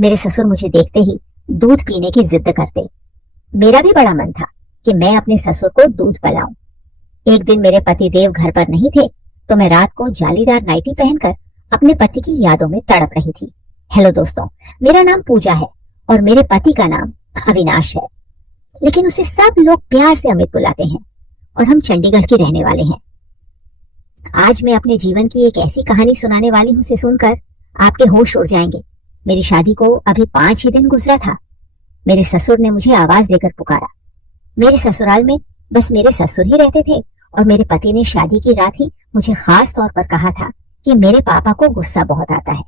मेरे ससुर मुझे देखते ही दूध पीने की जिद करते। मेरा भी बड़ा मन था कि मैं अपने ससुर को दूध पिलाऊं। एक दिन मेरे पति देव घर पर नहीं थे तो मैं रात को जालीदार नाइटी पहनकर अपने पति की यादों में तड़प रही थी। हेलो दोस्तों, मेरा नाम पूजा है और मेरे पति का नाम अविनाश है, लेकिन उसे सब लोग प्यार से अमित बुलाते हैं और हम चंडीगढ़ के रहने वाले हैं। आज मैं अपने जीवन की एक ऐसी कहानी सुनाने वाली हूं, उसे सुनकर आपके होश उड़ जाएंगे। मेरी शादी को अभी 5 ही दिन गुजरा था। मेरे ससुर ने मुझे आवाज देकर पुकारा। मेरे ससुराल में बस मेरे ससुर ही रहते थे और मेरे पति ने शादी की रात ही मुझे खास तौर पर कहा था कि मेरे पापा को गुस्सा बहुत आता है,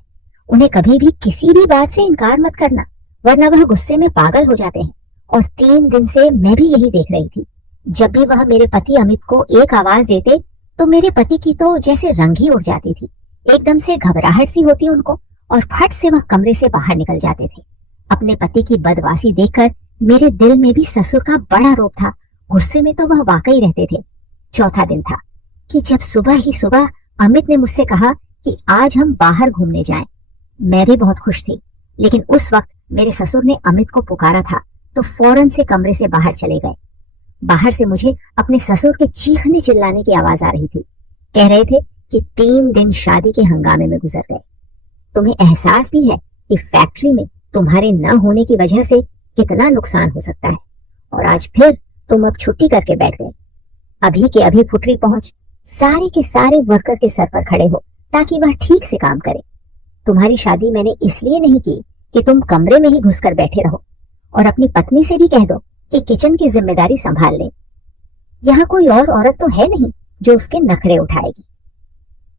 उन्हें कभी भी किसी भी बात से इनकार मत करना वरना वह गुस्से में पागल हो जाते हैं। और 3 दिन से मैं भी यही देख रही थी। जब भी वह मेरे पति अमित को एक आवाज देते तो मेरे पति की तो जैसे रंग ही उड़ जाती थी। एकदम से घबराहट सी होती उनको और फट से वह कमरे से बाहर निकल जाते थे। अपने पति की बदवासी देखकर मेरे दिल में भी ससुर का बड़ा रोब था। गुस्से में तो वह वाकई रहते थे। चौथा दिन था कि जब सुबह ही सुबह अमित ने मुझसे कहा कि आज हम बाहर घूमने जाएं। मैं भी बहुत खुश थी, लेकिन उस वक्त मेरे ससुर ने अमित को पुकारा था तो फौरन से कमरे से बाहर चले गए। बाहर से मुझे अपने ससुर के चीखने चिल्लाने की आवाज आ रही थी। कह रहे थे कि 3 दिन शादी के हंगामे में गुजर गए। तुम्हें एहसास भी है कि फैक्ट्री में तुम्हारे न होने की वजह से कितना नुकसान हो सकता है, और आज फिर तुम अब छुट्टी करके बैठ गए। अभी के अभी फुटरी पहुंच सारे के सारे वर्कर के सर पर खड़े हो ताकि वह ठीक से काम करे। तुम्हारी शादी मैंने इसलिए नहीं की कि तुम कमरे में ही घुसकर बैठे रहो, और अपनी पत्नी से भी कह दो कि किचन की जिम्मेदारी संभाल ले। यहाँ कोई और औरत तो है नहीं जो उसके नखरे उठाएगी।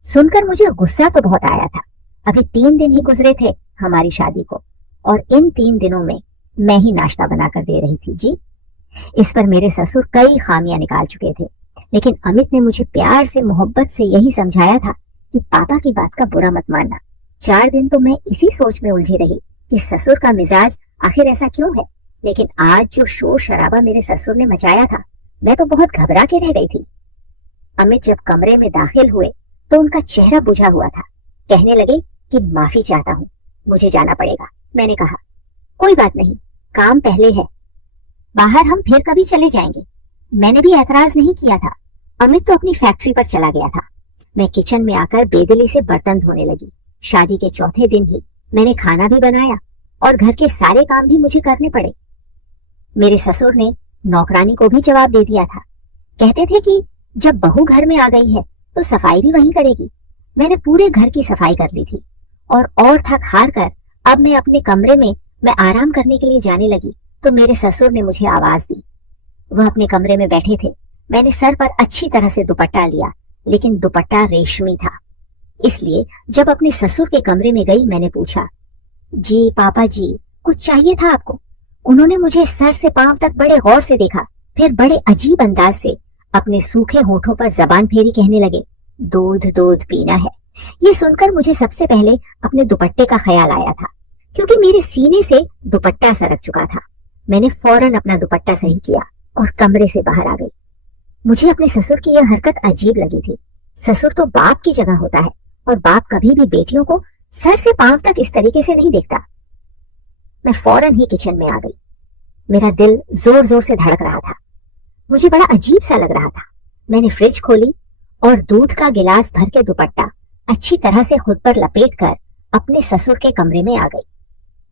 सुनकर मुझे गुस्सा तो बहुत आया था। अभी 3 दिन ही गुजरे थे हमारी शादी को, और इन 3 दिनों में मैं ही नाश्ता बनाकर दे रही थी जी। इस पर मेरे ससुर कई खामियां निकाल चुके थे, लेकिन अमित ने मुझे प्यार से मोहब्बत से यही समझाया था कि पापा की बात का बुरा मत मानना। 4 दिन तो मैं इसी सोच में उलझी रही कि ससुर का मिजाज आखिर ऐसा क्यों है, लेकिन आज जो शोर शराबा मेरे ससुर ने मचाया था, मैं तो बहुत घबरा के रह गई थी। अमित जब कमरे में दाखिल हुए तो उनका चेहरा बुझा हुआ था। कहने लगे कि माफी चाहता हूँ, मुझे जाना पड़ेगा। मैंने कहा कोई बात नहीं, काम पहले है, बाहर हम फिर कभी चले जाएंगे। मैंने भी ऐतराज नहीं किया था। अमित तो अपनी फैक्ट्री पर चला गया था। मैं किचन में आकर बेदिली से बर्तन धोने लगी। शादी के चौथे दिन ही मैंने खाना भी बनाया और घर के सारे काम भी मुझे करने पड़े। मेरे ससुर ने नौकरानी को भी जवाब दे दिया था। कहते थे कि जब बहू घर में आ गई है तो सफाई भी वही करेगी। मैंने पूरे घर की सफाई कर ली थी और थक हार कर अब मैं अपने कमरे में आराम करने के लिए जाने लगी तो मेरे ससुर ने मुझे आवाज दी। वह अपने कमरे में बैठे थे। मैंने सर पर अच्छी तरह से दुपट्टा लिया, लेकिन दुपट्टा रेशमी था। इसलिए जब अपने ससुर के कमरे में गई मैंने पूछा, जी पापा जी, कुछ चाहिए था आपको? उन्होंने मुझे सर से पांव तक बड़े गौर से देखा, फिर बड़े अजीब अंदाज से अपने सूखे होठों पर जबान फेरी कहने लगे, दूध दूध पीना है। ये सुनकर मुझे सबसे पहले अपने दुपट्टे का ख्याल आया था, क्योंकि मेरे सीने से दुपट्टा सरक चुका था। मैंने फौरन अपना दुपट्टा सही किया और कमरे से बाहर आ गई। मुझे अपने ससुर की यह हरकत अजीब लगी थी। ससुर तो बाप की जगह होता है और बाप कभी भी बेटियों को सर से पांव तक इस तरीके से नहीं देखता। मैं फौरन ही किचन में आ गई। मेरा दिल जोर जोर से धड़क रहा था। मुझे बड़ा अजीब सा लग रहा था। मैंने फ्रिज खोली और दूध का गिलास भर के दुपट्टा अच्छी तरह से खुद पर लपेट कर अपने ससुर के कमरे में आ गई।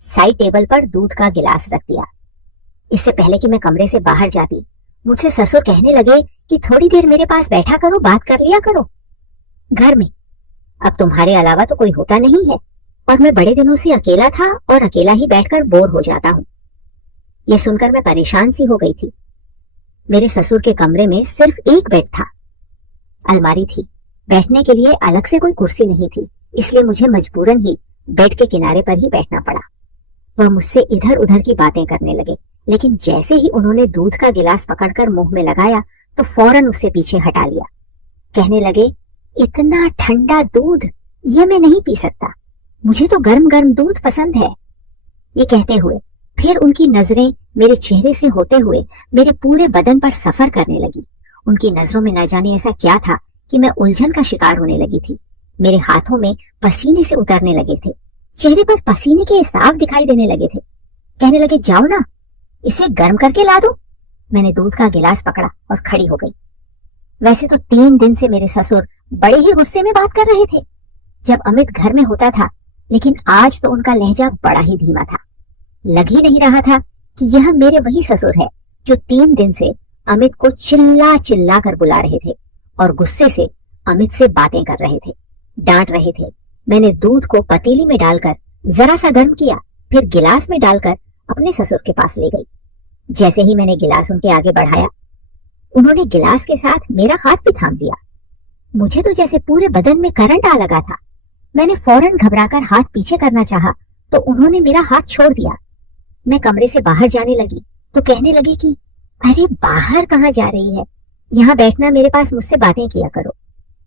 साइड टेबल पर दूध का गिलास रख दिया। इससे पहले कि मैं कमरे से बाहर जाती, मुझसे ससुर कहने लगे कि थोड़ी देर मेरे पास बैठा करो, बात कर लिया करो। घर में अब तुम्हारे अलावा तो कोई होता नहीं है और मैं बड़े दिनों से अकेला था और अकेला ही बैठकर बोर हो जाता हूँ। यह सुनकर मैं परेशान सी हो गई थी। मेरे ससुर के कमरे में सिर्फ एक बेड था, अलमारी थी, बैठने के लिए अलग से कोई कुर्सी नहीं थी, इसलिए मुझे मजबूरन ही बेड के किनारे पर ही बैठना पड़ा। वह मुझसे इधर उधर की बातें करने लगे, लेकिन जैसे ही उन्होंने दूध का गिलास पकड़कर मुंह में लगाया तो फौरन उससे पीछे हटा लिया। कहने लगे, इतना ठंडा दूध ये मैं नहीं पी सकता, मुझे तो गर्म गर्म दूध पसंद है। ये कहते हुए फिर उनकी नजरें मेरे चेहरे से होते हुए मेरे पूरे बदन पर सफर करने लगी। उनकी नजरों में न जाने ऐसा क्या था कि मैं उलझन का शिकार होने लगी थी। मेरे हाथों में पसीने से उतरने लगे थे। उनकी आंखों में चेहरे पर पसीने के साफ दिखाई देने लगे थे। कहने लगे, जाओ ना, इसे गर्म करके ला दो। मैंने दूध का गिलास पकड़ा और खड़ी हो गई। वैसे तो 3 दिन से मेरे ससुर बड़े ही गुस्से में बात कर रहे थे जब अमित घर में होता था, लेकिन आज तो उनका लहजा बड़ा ही धीमा था। लग ही नहीं रहा था कि यह मेरे वही ससुर है जो 3 दिन से अमित को चिल्ला चिल्ला कर बुला रहे थे और गुस्से से अमित से बातें कर रहे थे, डांट रहे थे। मैंने दूध को पतीली में डालकर जरा सा गर्म किया, फिर गिलास में डालकर अपने ससुर के पास ले गई। जैसे ही मैंने गिलास उनके आगे बढ़ाया, उन्होंने गिलास के साथ मेरा हाथ भी थाम लिया। मुझे तो जैसे पूरे बदन में करंट आ लगा था। मैंने फौरन घबराकर हाथ पीछे करना चाहा तो उन्होंने मेरा हाथ छोड़ दिया। मैं कमरे से बाहर जाने लगी तो कहने लगी कि अरे बाहर कहाँ जा रही है, यहाँ बैठना, मेरे पास मुझसे बातें किया करो।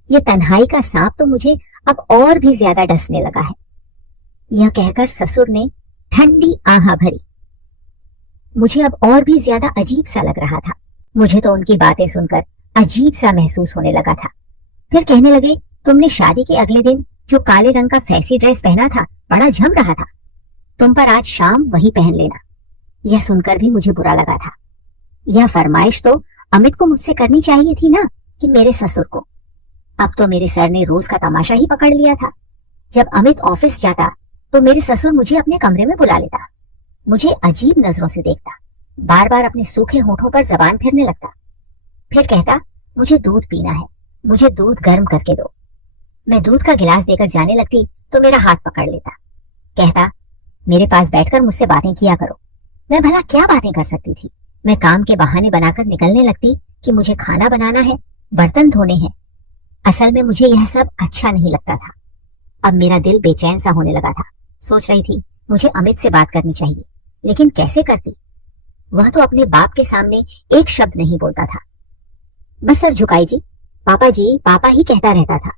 ये तन्हाई का सांप तो मुझे अब और भी ज्यादा डसने लगा है। यह कहकर ससुर ने ठंडी आह भरी। मुझे अब और भी ज्यादा अजीब सा लग रहा था। मुझे तो उनकी बातें सुनकर अजीब सा महसूस होने लगा था। फिर कहने लगे, तुमने शादी के अगले दिन जो काले रंग का फैंसी ड्रेस पहना था बड़ा जम रहा था, तुम पर आज शाम वही पहन लेना। यह सुनकर भी मुझे बुरा लगा था। यह फरमाइश तो अमित को मुझसे करनी चाहिए थी ना, कि मेरे ससुर को। अब तो मेरे सर ने रोज का तमाशा ही पकड़ लिया था। जब अमित ऑफिस जाता तो मेरे ससुर मुझे अपने कमरे में बुला लेता, मुझे अजीब नजरों से देखता, बार बार अपने सूखे होठों पर जबान फेरने लगता, फिर कहता, मुझे दूध पीना है, मुझे दूध गर्म करके दो। मैं दूध का गिलास देकर जाने लगती तो मेरा हाथ पकड़ लेता, कहता, मेरे पास बैठकर मुझसे बातें किया करो। मैं भला क्या बातें कर सकती थी। मैं काम के बहाने बनाकर निकलने लगती कि मुझे खाना बनाना है, बर्तन धोने हैं। असल में मुझे यह सब अच्छा नहीं लगता था। अब मेरा दिल बेचैन सा होने लगा था। सोच रही थी मुझे अमित से बात करनी चाहिए, लेकिन कैसे करती। वह तो अपने बाप के सामने एक शब्द नहीं बोलता था। बस सर झुकाई जी, पापा ही कहता रहता था।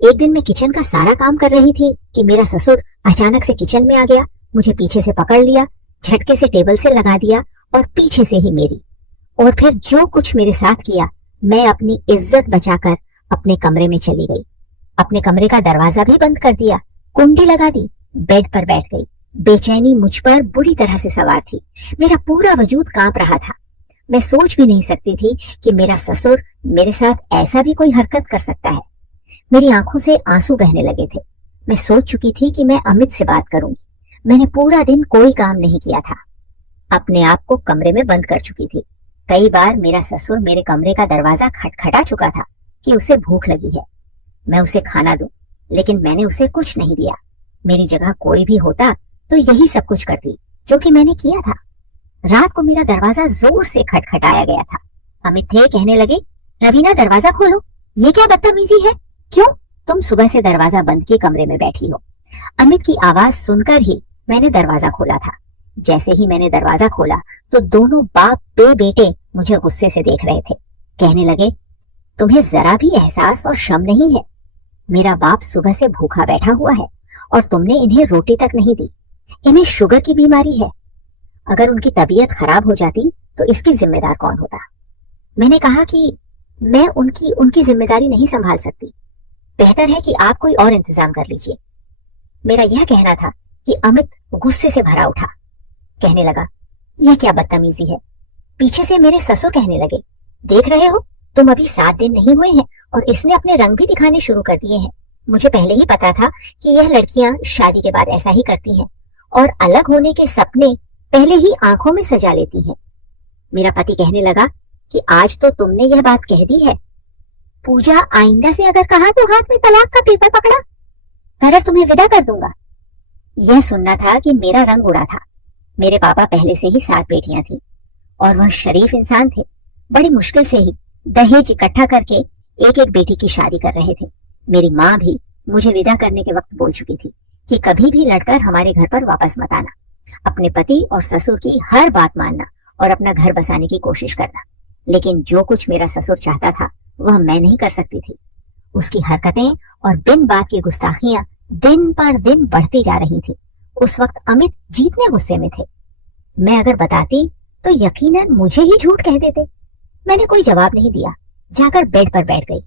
एक दिन मैं किचन का सारा काम कर रही थी कि मेरा ससुर अचानक से किचन में आ गया, मुझे पीछे से पकड़ लिया, झटके से टेबल से लगा दिया और पीछे से ही मेरी, और फिर जो कुछ मेरे साथ किया, मैं अपनी इज्जत बचाकर अपने कमरे में चली गई। अपने कमरे का दरवाजा भी बंद कर दिया, कुंडी लगा दी, बेड पर बैठ गई। बेचैनी मुझ पर बुरी तरह से सवार थी। मेरा पूरा वजूद कांप रहा था। मैं सोच भी नहीं सकती थी कि मेरा ससुर मेरे साथ ऐसा भी कोई हरकत कर सकता है। मेरी आंखों से आंसू बहने लगे थे। मैं सोच चुकी थी कि मैं अमित से बात करूंगी। मैंने पूरा दिन कोई काम नहीं किया था, अपने आप को कमरे में बंद कर चुकी थी। कई बार मेरा ससुर मेरे कमरे का दरवाजा खटखटा चुका था कि उसे भूख लगी है, मैं उसे खाना दूं, लेकिन मैंने उसे कुछ नहीं दिया। मेरी जगह कोई भी होता तो यही सब कुछ करती जो कि मैंने किया था। रात को मेरा दरवाजा जोर से खटखटाया गया था। अमित थे कहने लगे, रवीना दरवाजा खोलो, ये क्या बदतमीजी है, क्यों तुम सुबह से दरवाजा बंद किए कमरे में बैठी हो। अमित की आवाज सुनकर ही मैंने दरवाजा खोला था। जैसे ही मैंने दरवाजा खोला तो दोनों बाप बेटे मुझे गुस्से से देख रहे थे। कहने लगे, तुम्हें जरा भी एहसास और शर्म नहीं है। मेरा बाप सुबह से भूखा बैठा हुआ है और तुमने इन्हें रोटी तक नहीं दी। इन्हें शुगर की बीमारी है। अगर उनकी तबीयत खराब हो जाती तो इसकी जिम्मेदार कौन होता। मैंने कहा कि मैं उनकी जिम्मेदारी नहीं संभाल सकती, बेहतर है कि आप कोई और इंतजाम कर लीजिए। मेरा यह कहना था कि अमित गुस्से से भरा उठा। कहने लगा, यह क्या बदतमीजी है। पीछे से मेरे ससुर कहने लगे, देख रहे हो, तुम अभी 7 दिन नहीं हुए हैं और इसने अपने रंग भी दिखाने शुरू कर दिए हैं। मुझे पहले ही पता था कि यह लड़कियां शादी के बाद ऐसा ही करती हैं और अलग होने के सपने पहले ही आंखों में सजा लेती हैं। मेरा पति कहने लगा कि आज तो तुमने यह बात कह दी है, पूजा आइंदा से अगर कहा तो हाथ में तलाक का पेपर पकड़ा कर तुम्हें विदा कर दूंगा। यह सुनना था कि मेरा रंग उड़ा था। मेरे पापा पहले से ही 7 बेटियां थी और वह शरीफ इंसान थे। बड़ी मुश्किल से ही दहेज इकट्ठा करके एक एक बेटी की शादी कर रहे थे। मेरी माँ भी मुझे विदा करने के वक्त बोल चुकी थी कि कभी भी लड़कर हमारे घर पर वापस मत आना, अपने पति और ससुर की हर बात मानना और अपना घर बसाने की कोशिश करना। लेकिन जो कुछ मेरा ससुर चाहता था वह मैं नहीं कर सकती थी। उसकी हरकतें और बिन बात की गुस्ताखियां दिन पर दिन बढ़ती जा रही थी। उस वक्त अमित जीतने गुस्से में थे। मैं अगर बताती तो यकीनन मुझे ही झूठ कह देते। मैंने कोई जवाब नहीं दिया, जाकर बेड पर बैठ गई।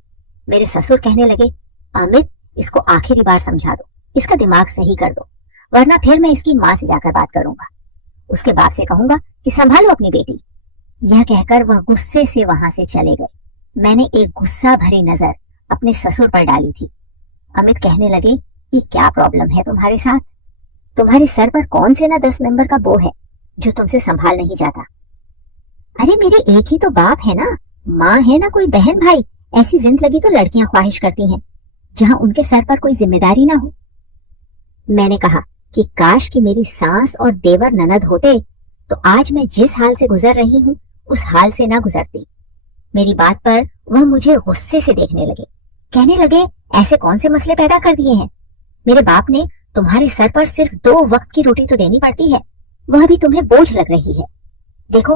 मेरे ससुर कहने लगे, अमित, इसको आखिरी बार समझा दो, इसका दिमाग सही कर दो। वरना फिर मैं इसकी माँ से जाकर बात करूंगा। उसके बाप से कहूंगा कि संभालो अपनी बेटी। यह कहकर वह गुस्से से वहां से चले गए। मैंने एक गुस्सा भरी नजर अपने ससुर पर डाली थी। अमित कहने लगे कि क्या प्रॉब्लम है तुम्हारे साथ? तुम्हारे सर पर कौन से ना 10 मेंबर का बो है जो तुमसे संभाल नहीं जाता? अरे मेरे एक ही तो बाप है ना, माँ है ना कोई बहन भाई। ऐसी जिंदगी तो लड़कियां ख्वाहिश करती हैं जहां उनके सर पर कोई जिम्मेदारी ना हो। मैंने कहा कि काश कि मेरी सास और देवर ननद होते तो आज मैं जिस हाल से गुजर रही हूँ उस हाल से ना गुजरती। मेरी बात पर वह मुझे गुस्से से देखने लगे। कहने लगे, ऐसे कौन से मसले पैदा कर दिए हैं? मेरे बाप ने तुम्हारे सर पर सिर्फ 2 वक्त की रोटी तो देनी पड़ती है, वह भी तुम्हें बोझ लग रही है। देखो,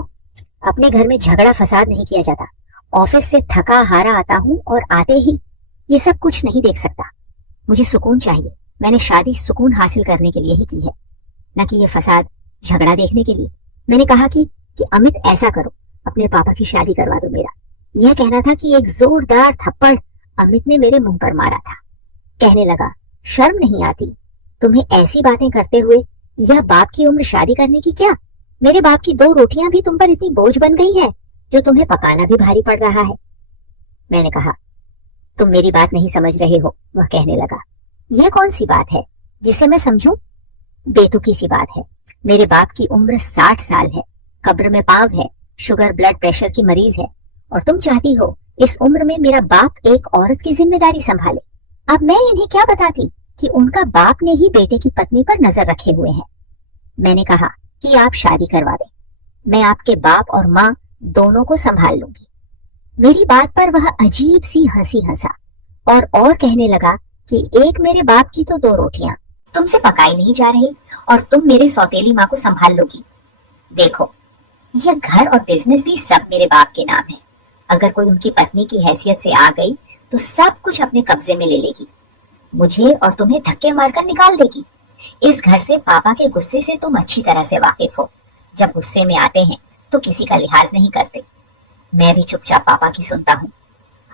अपने घर में झगड़ा फसाद नहीं किया जाता। ऑफिस से थका हारा आता हूँ और आते ही ये सब कुछ नहीं देख सकता। मुझे सुकून चाहिए। मैंने शादी सुकून हासिल करने के लिए ही की है, न कि ये फसाद झगड़ा देखने के लिए। मैंने कहा कि अमित ऐसा करो, अपने पापा की शादी करवा दो मेरा। यह कहना था कि एक जोरदार थप्पड़ अमित ने मेरे मुंह पर मारा था। कहने लगा, शर्म नहीं आती तुम्हें ऐसी बातें करते हुए? यह बाप की उम्र शादी करने की क्या? मेरे बाप की 2 रोटियां भी तुम पर इतनी बोझ बन गई है जो तुम्हें पकाना भी भारी पड़ रहा है। मैंने कहा, तुम मेरी बात नहीं समझ रहे हो। वह कहने लगा, यह कौन सी बात है जिसे मैं समझूं? बेतुकी सी बात है। मेरे बाप की उम्र 60 साल है, कब्र में पांव है, शुगर ब्लड प्रेशर की मरीज है, और तुम चाहती हो इस उम्र में मेरा बाप एक औरत की जिम्मेदारी संभाले। अब मैं इन्हें क्या बताती कि उनका बाप ने ही बेटे की पत्नी पर नजर रखे हुए हैं। मैंने कहा कि आप शादी करवा दें, मैं आपके बाप और माँ दोनों को संभाल लूंगी। मेरी बात पर वह अजीब सी हंसी हंसा और कहने लगा कि एक मेरे बाप की तो 2 रोटियां तुमसे पकाई नहीं जा रही और तुम मेरे सौतेली माँ को संभाल लोगी। देखो, यह घर और बिजनेस भी सब मेरे बाप के नाम है। अगर कोई उनकी पत्नी की हैसियत से आ गई तो सब कुछ अपने कब्जे में ले लेगी, मुझे और तुम्हें धक्के मारकर निकाल देगी। इस घर से पापा के गुस्से से तुम अच्छी तरह से वाकिफ हो। जब गुस्से में आते हैं तो किसी का लिहाज नहीं करते। मैं भी चुपचाप पापा की सुनता हूँ।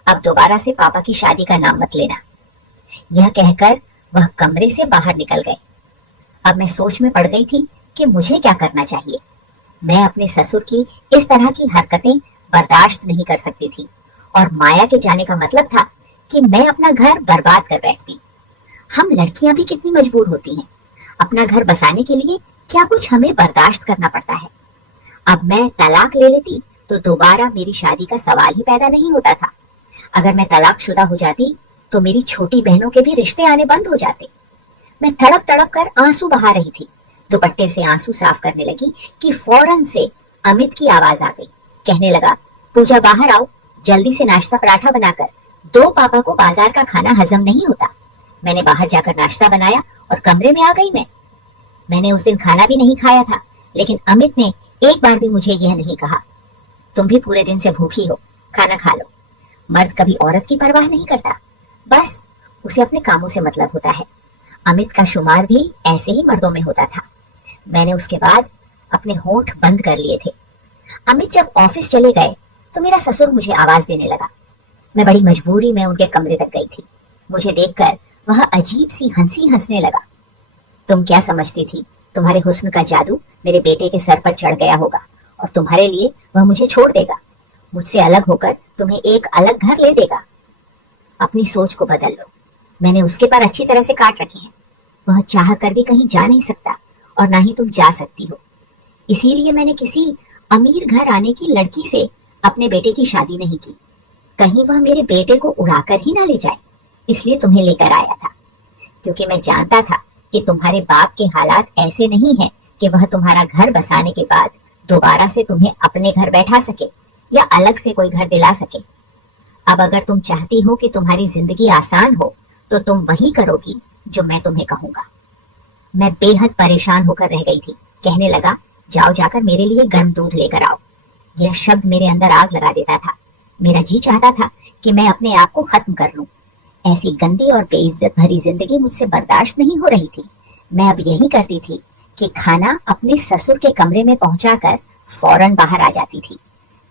अब दोबारा से पापा की शादी का नाम मत लेना। यह कहकर वह कमरे से बाहर निकल गए। अब मैं सोच में पड़ गई थी कि मुझे क्या करना चाहिए। मैं अपने ससुर की इस तरह की हरकतें बर्दाश्त नहीं कर सकती थी और माया के जाने का मतलब था कि मैं अपना घर बर्बाद कर बैठती। हम लड़कियां भी कितनी मजबूर होती हैं। अपना घर बसाने के लिए क्या कुछ हमें बर्दाश्त करना पड़ता है। अब मैं तलाक ले लेती तो दोबारा मेरी शादी का सवाल ही पैदा नहीं होता था। अगर मैं तलाकशुदा हो जाती तो मेरी छोटी बहनों के भी रिश्ते आने बंद हो जाते। मैं तड़प तड़प कर आंसू बहा रही थी। दुपट्टे से आंसू साफ करने लगी कि फौरन से अमित की आवाज आ गई। कहने लगा, पूजा बाहर आओ, जल्दी से नाश्ता पराठा बनाकर दो, पापा को बाजार का खाना हजम नहीं होता। मैंने बाहर जाकर नाश्ता बनाया और कमरे में आ गई मैंने उस दिन खाना भी नहीं खाया था, लेकिन अमित ने एक बार भी मुझे यह नहीं कहा, तुम भी पूरे दिन से भूखी हो, खाना खा लो। मर्द कभी औरत की परवाह नहीं करता, बस उसे अपने कामों से मतलब होता है। अमित का शुमार भी ऐसे ही मर्दों में होता था। मैंने उसके बाद अपने होंठ बंद कर लिए थे। अमित जब ऑफिस चले गए तो मेरा ससुर मुझे आवाज देने लगा। मैं बड़ी मजबूरी में उनके कमरे तक गई थी। मुझे देखकर वह अजीब सी हंसी हंसने लगा। तुम क्या समझती थी तुम्हारे हुस्न का जादू मेरे बेटे के सर पर चढ़ गया होगा और तुम्हारे लिए वह मुझे छोड़ देगा, मुझसे अलग होकर तुम्हें एक अलग घर ले देगा। अपनी सोच को बदल लो। मैंने उसके पर अच्छी तरह से काट रखे हैं। वह चाह कर भी कहीं जा नहीं सकता और ना ही तुम जा सकती हो। इसीलिए मैंने किसी अमीर घर आने की लड़की से अपने बेटे की शादी नहीं की। कहीं वह मेरे बेटे को उड़ाकर ही ना ले जाए, इसलिए तुम्हें लेकर आया था। क्योंकि मैं जानता था कि तुम्हारे बाप के हालात ऐसे नहीं हैं कि वह तुम्हारा घर बसाने के बाद दोबारा से तुम्हें अपने घर बैठा सके या अलग से कोई घर दिला सके। अब अगर तुम चाहती हो कि तुम्हारी जिंदगी आसान हो तो तुम वही करोगी जो मैं तुम्हें कहूंगा। मैं बेहद परेशान होकर रह गई थी। कहने लगा, जाओ जाकर मेरे लिए गर्म दूध लेकर आओ। यह शब्द मेरे अंदर आग लगा देता था। मेरा जी चाहता था कि मैं अपने आप को खत्म कर लूं। ऐसी गंदी और बेइज्जत भरी जिंदगी मुझसे बर्दाश्त नहीं हो रही थी। मैं अब यही करती थी कि खाना अपने ससुर के कमरे में पहुंचाकर फौरन बाहर आ जाती थी।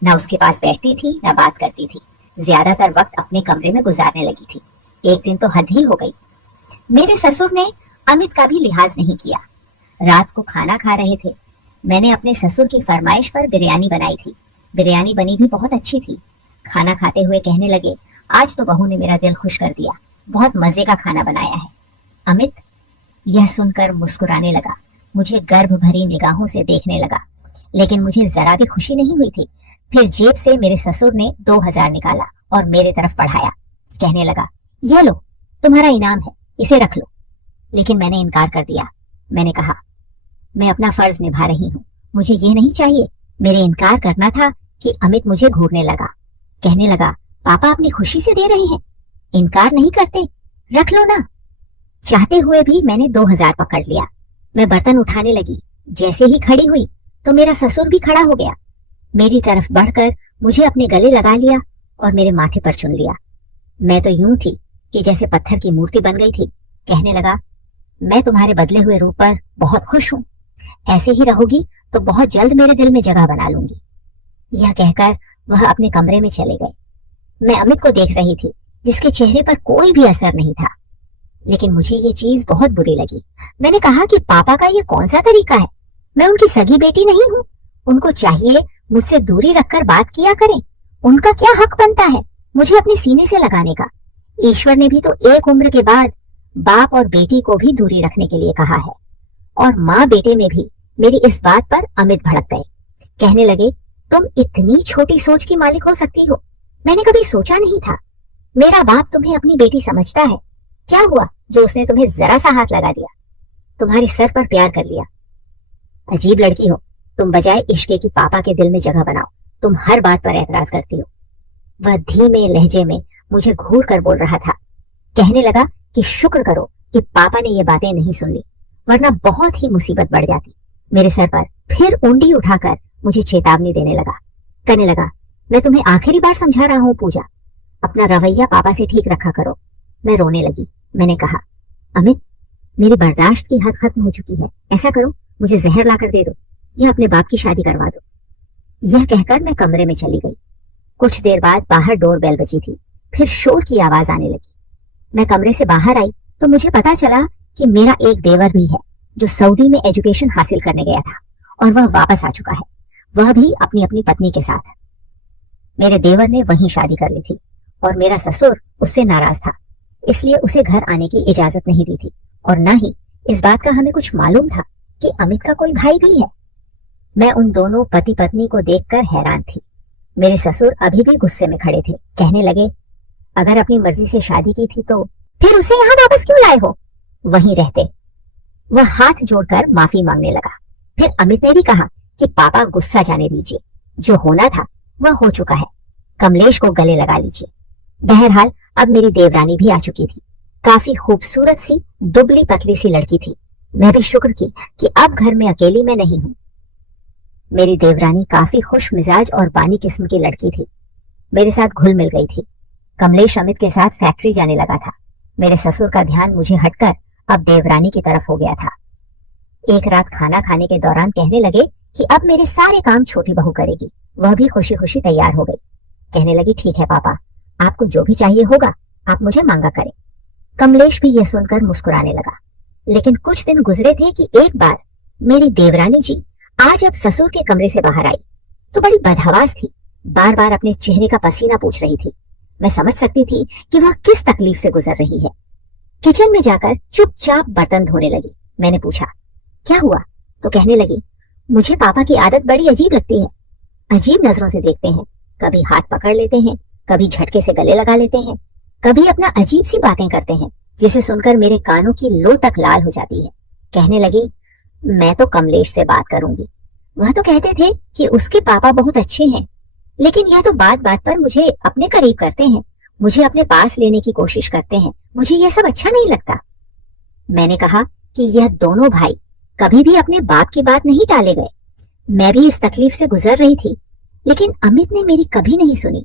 न उसके पास बैठती थी न बात करती थी। ज्यादातर वक्त अपने कमरे में गुजारने लगी थी। एक दिन तो हद ही हो गई। मेरे ससुर ने अमित का भी लिहाज नहीं किया। रात को खाना खा रहे थे। मैंने अपने ससुर की फरमाइश पर बिरयानी बनाई थी। बिरयानी बनी भी बहुत अच्छी थी। खाना खाते हुए कहने लगे, आज तो बहू ने मेरा दिल खुश कर दिया, बहुत मजे का खाना बनाया है। अमित यह सुनकर मुस्कुराने लगा, मुझे गर्भ भरी निगाहों से देखने लगा, लेकिन मुझे जरा भी खुशी नहीं हुई थी। फिर जेब से मेरे ससुर ने 2000 निकाला और मेरे तरफ बढ़ाया। कहने लगा, यह लो, तुम्हारा इनाम है, इसे रख लो। लेकिन मैंने इनकार कर दिया। मैंने कहा, मैं अपना फर्ज निभा रही हूँ, मुझे ये नहीं चाहिए। मेरे इनकार करना था कि अमित मुझे घूरने लगा। कहने लगा, पापा अपनी खुशी से दे रहे हैं, इनकार नहीं करते, रख लो ना। चाहते हुए भी मैंने 2000 पकड़ लिया। मैं बर्तन उठाने लगी। जैसे ही खड़ी हुई तो मेरा ससुर भी खड़ा हो गया। मेरी तरफ बढ़कर मुझे अपने गले लगा लिया और मेरे माथे पर चुन लिया। मैं तो यूं थी कि जैसे पत्थर की मूर्ति बन गई थी। कहने लगा, मैं तुम्हारे बदले हुए रूप पर बहुत खुश हूँ, ऐसे ही रहोगी तो बहुत जल्द मेरे दिल में जगह बना लूंगी। यह कहकर वह अपने कमरे में चले गए। मैं अमित को देख रही थी, जिसके चेहरे पर कोई भी असर नहीं था, लेकिन मुझे ये चीज बहुत बुरी लगी। मैंने कहा कि पापा का ये कौन सा तरीका है? मैं उनकी सगी बेटी नहीं हूँ, उनको चाहिए मुझसे दूरी रखकर बात किया करें। उनका क्या हक बनता है मुझे अपने सीने से लगाने का? ईश्वर ने भी तो एक उम्र के बाद बाप और बेटी को भी दूरी रखने के लिए कहा है। और माँ बेटे में भी मेरी इस बात पर अमित भड़क गए। कहने लगे, तुम इतनी छोटी सोच की मालिक हो सकती हो, मैंने कभी सोचा नहीं था। मेरा बाप तुम्हें अपनी बेटी समझता है, क्या हुआ जो उसने तुम्हें जरा सा हाथ लगा दिया, तुम्हारे सर पर प्यार कर लिया? अजीब लड़की हो तुम, बजाय इश्के की पापा के दिल में जगह बनाओ, तुम हर बात पर एतराज करती हो। वह धीमे लहजे में मुझे घूर कर बोल रहा था। कहने लगा कि शुक्र करो कि पापा ने ये बातें नहीं सुन ली, वरना बहुत ही मुसीबत बढ़ जाती। मेरे सर पर फिर ऊंडी उठाकर मुझे चेतावनी देने लगा। कहने लगा, मैं तुम्हें आखिरी बार समझा रहा हूँ पूजा, अपना रवैया पापा से ठीक रखा करो। मैं रोने लगी। मैंने कहा, अमित मेरी बर्दाश्त की हद खत्म हो चुकी है, ऐसा करो मुझे जहर लाकर दे दो या अपने बाप की शादी करवा दो। यह कहकर मैं कमरे में चली गई। कुछ देर बाद बाहर डोर बेल बजी थी। फिर शोर की आवाज आने लगी। मैं कमरे से बाहर आई तो मुझे पता चला कि मेरा एक देवर भी है जो सऊदी में एजुकेशन हासिल करने गया था और वह वापस आ चुका है, वह भी अपनी अपनी पत्नी के साथ। मेरे देवर ने वहीं शादी कर ली थी और मेरा ससुर उससे नाराज था, इसलिए उसे घर आने की इजाजत नहीं दी थी और न ही इस बात का हमें कुछ मालूम था कि अमित का कोई भाई भी है। मैं उन दोनों पति पत्नी को देखकर हैरान थी। मेरे ससुर अभी भी गुस्से में खड़े थे। कहने लगे, अगर अपनी मर्जी से शादी की थी तो फिर उसे यहाँ वापस क्यों लाए हो? वहीं रहते। वह हाथ जोड़कर माफी मांगने लगा। फिर अमित ने भी कहा कि पापा गुस्सा जाने दीजिए, जो होना था वह हो चुका है, कमलेश को गले लगा लीजिए। बहरहाल अब मेरी देवरानी भी आ चुकी थी। काफी खूबसूरत सी दुबली पतली सी लड़की थी। मैं भी शुक्र की कि अब घर में अकेली मैं नहीं हूँ। मेरी देवरानी काफी खुश मिजाज और बानी किस्म की लड़की थी, मेरे साथ घुल मिल गई थी। कमलेश अमित के साथ फैक्ट्री जाने लगा था। मेरे ससुर का ध्यान मुझे हटकर अब देवरानी की तरफ हो गया था। एक रात खाना खाने के दौरान कहने लगे कि अब मेरे सारे काम छोटी बहू करेगी। वह भी खुशी खुशी तैयार हो गई। कहने लगी, ठीक है पापा, आपको जो भी चाहिए होगा आप मुझे मांगा करें। कमलेश भी यह सुनकर मुस्कुराने लगा। लेकिन कुछ दिन गुजरे थे कि एक बार मेरी देवरानी जी आज अब ससुर के कमरे से बाहर आई तो बड़ी बदहवास थी। बार बार अपने चेहरे का पसीना पूछ रही थी। मैं समझ सकती थी कि वह किस तकलीफ से गुजर रही है। किचन में जाकर चुपचाप बर्तन धोने लगी। मैंने पूछा, क्या हुआ? तो कहने लगी, मुझे पापा की आदत बड़ी अजीब लगती है। अजीब नजरों से देखते हैं, कभी हाथ पकड़ लेते हैं, कभी झटके से गले लगा लेते हैं, कभी अपना अजीब सी बातें करते हैं जिसे सुनकर मेरे कानों की लो तक लाल हो जाती है। कहने लगी, मैं तो कमलेश से बात करूंगी। वह तो कहते थे कि उसके पापा बहुत अच्छे हैं, लेकिन यह तो बात बात पर मुझे अपने करीब करते हैं, मुझे अपने पास लेने की कोशिश करते हैं। मुझे यह सब अच्छा नहीं लगता। मैंने कहा कि यह दोनों भाई कभी भी अपने बाप की बात नहीं टाले गए। मैं भी इस तकलीफ से गुजर रही थी, लेकिन अमित ने मेरी कभी नहीं सुनी।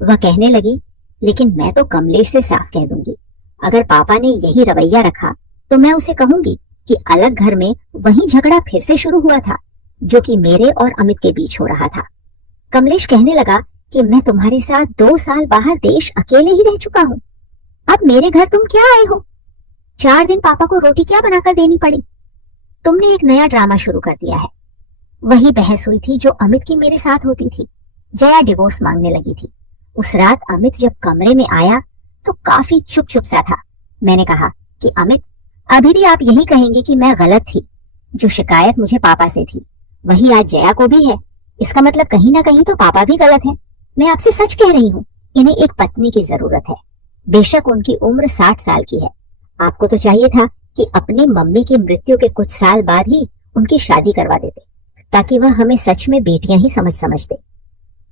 वह कहने लगी, लेकिन मैं तो कमलेश से साफ कह दूंगी, अगर पापा ने यही रवैया रखा तो मैं उसे कहूंगी कि अलग घर में वही झगड़ा फिर से शुरू हुआ था जो कि मेरे और अमित के बीच हो रहा था। कमलेश कहने लगा कि मैं तुम्हारे साथ 2 साल बाहर देश अकेले ही रह चुका हूँ, अब मेरे घर तुम क्या आए हो? 4 दिन पापा को रोटी क्या बनाकर देनी पड़ी? तुमने एक नया ड्रामा शुरू कर दिया है। वही बहस हुई थी जो अमित की मेरे साथ होती थी। जया डिवोर्स मांगने लगी थी। उस रात अमित जब कमरे में आया तो काफी चुप चुप सा था। मैंने कहा कि अमित, अभी भी आप यही कहेंगे कि मैं गलत थी। जो शिकायत मुझे पापा से थी वही आज जया को भी है। इसका मतलब कहीं ना कहीं तो पापा भी गलत है। मैं आपसे सच कह रही हूँ, इन्हें एक पत्नी की जरूरत है। बेशक उनकी उम्र 60 साल की है। आपको तो चाहिए था कि अपनी मम्मी की मृत्यु के कुछ साल बाद ही उनकी शादी करवा देते, ताकि वह हमें सच में बेटियां ही समझ दे।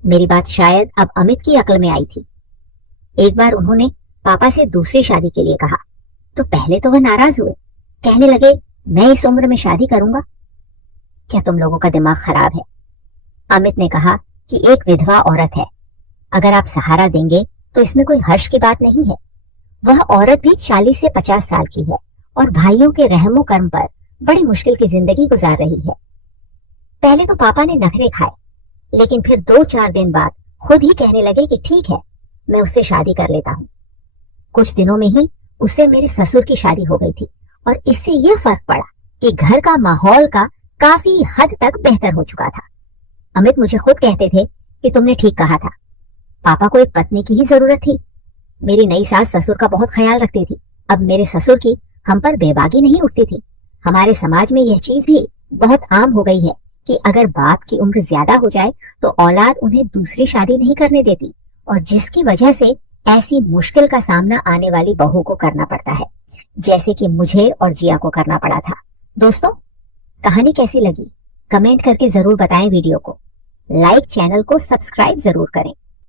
मेरी बात शायद अब अमित की अक्ल में आई थी। एक बार उन्होंने पापा से दूसरी शादी के लिए कहा तो पहले तो वह नाराज हुए। कहने लगे, मैं इस उम्र में शादी करूंगा? क्या तुम लोगों का दिमाग खराब है? अमित ने कहा कि एक विधवा औरत है, अगर आप सहारा देंगे तो इसमें कोई हर्ष की बात नहीं है। वह औरत भी 40 से 50 साल की है और भाइयों के रहमो कर्म पर बड़ी मुश्किल की जिंदगी गुजार रही है। पहले तो पापा ने नखरे खाए, लेकिन फिर 2-4 दिन बाद खुद ही कहने लगे कि ठीक है, मैं उससे शादी कर लेता हूँ। कुछ दिनों में ही उससे मेरे ससुर की शादी हो गई थी और इससे यह फर्क पड़ा कि घर का माहौल का काफी हद तक बेहतर हो चुका था। अमित मुझे खुद कहते थे कि तुमने ठीक कहा था, पापा को एक पत्नी की ही जरूरत थी। मेरी नई सास ससुर का बहुत ख्याल रखती थी। अब मेरे ससुर की हम पर बेबागी नहीं उठती थी। हमारे समाज में यह चीज भी बहुत आम हो गई है कि अगर बाप की उम्र ज्यादा हो जाए तो औलाद उन्हें दूसरी शादी नहीं करने देती, और जिसकी वजह से ऐसी मुश्किल का सामना आने वाली बहू को करना पड़ता है, जैसे कि मुझे और जिया को करना पड़ा था। दोस्तों, कहानी कैसी लगी कमेंट करके जरूर बताएं। वीडियो को लाइक, चैनल को सब्सक्राइब जरूर करें।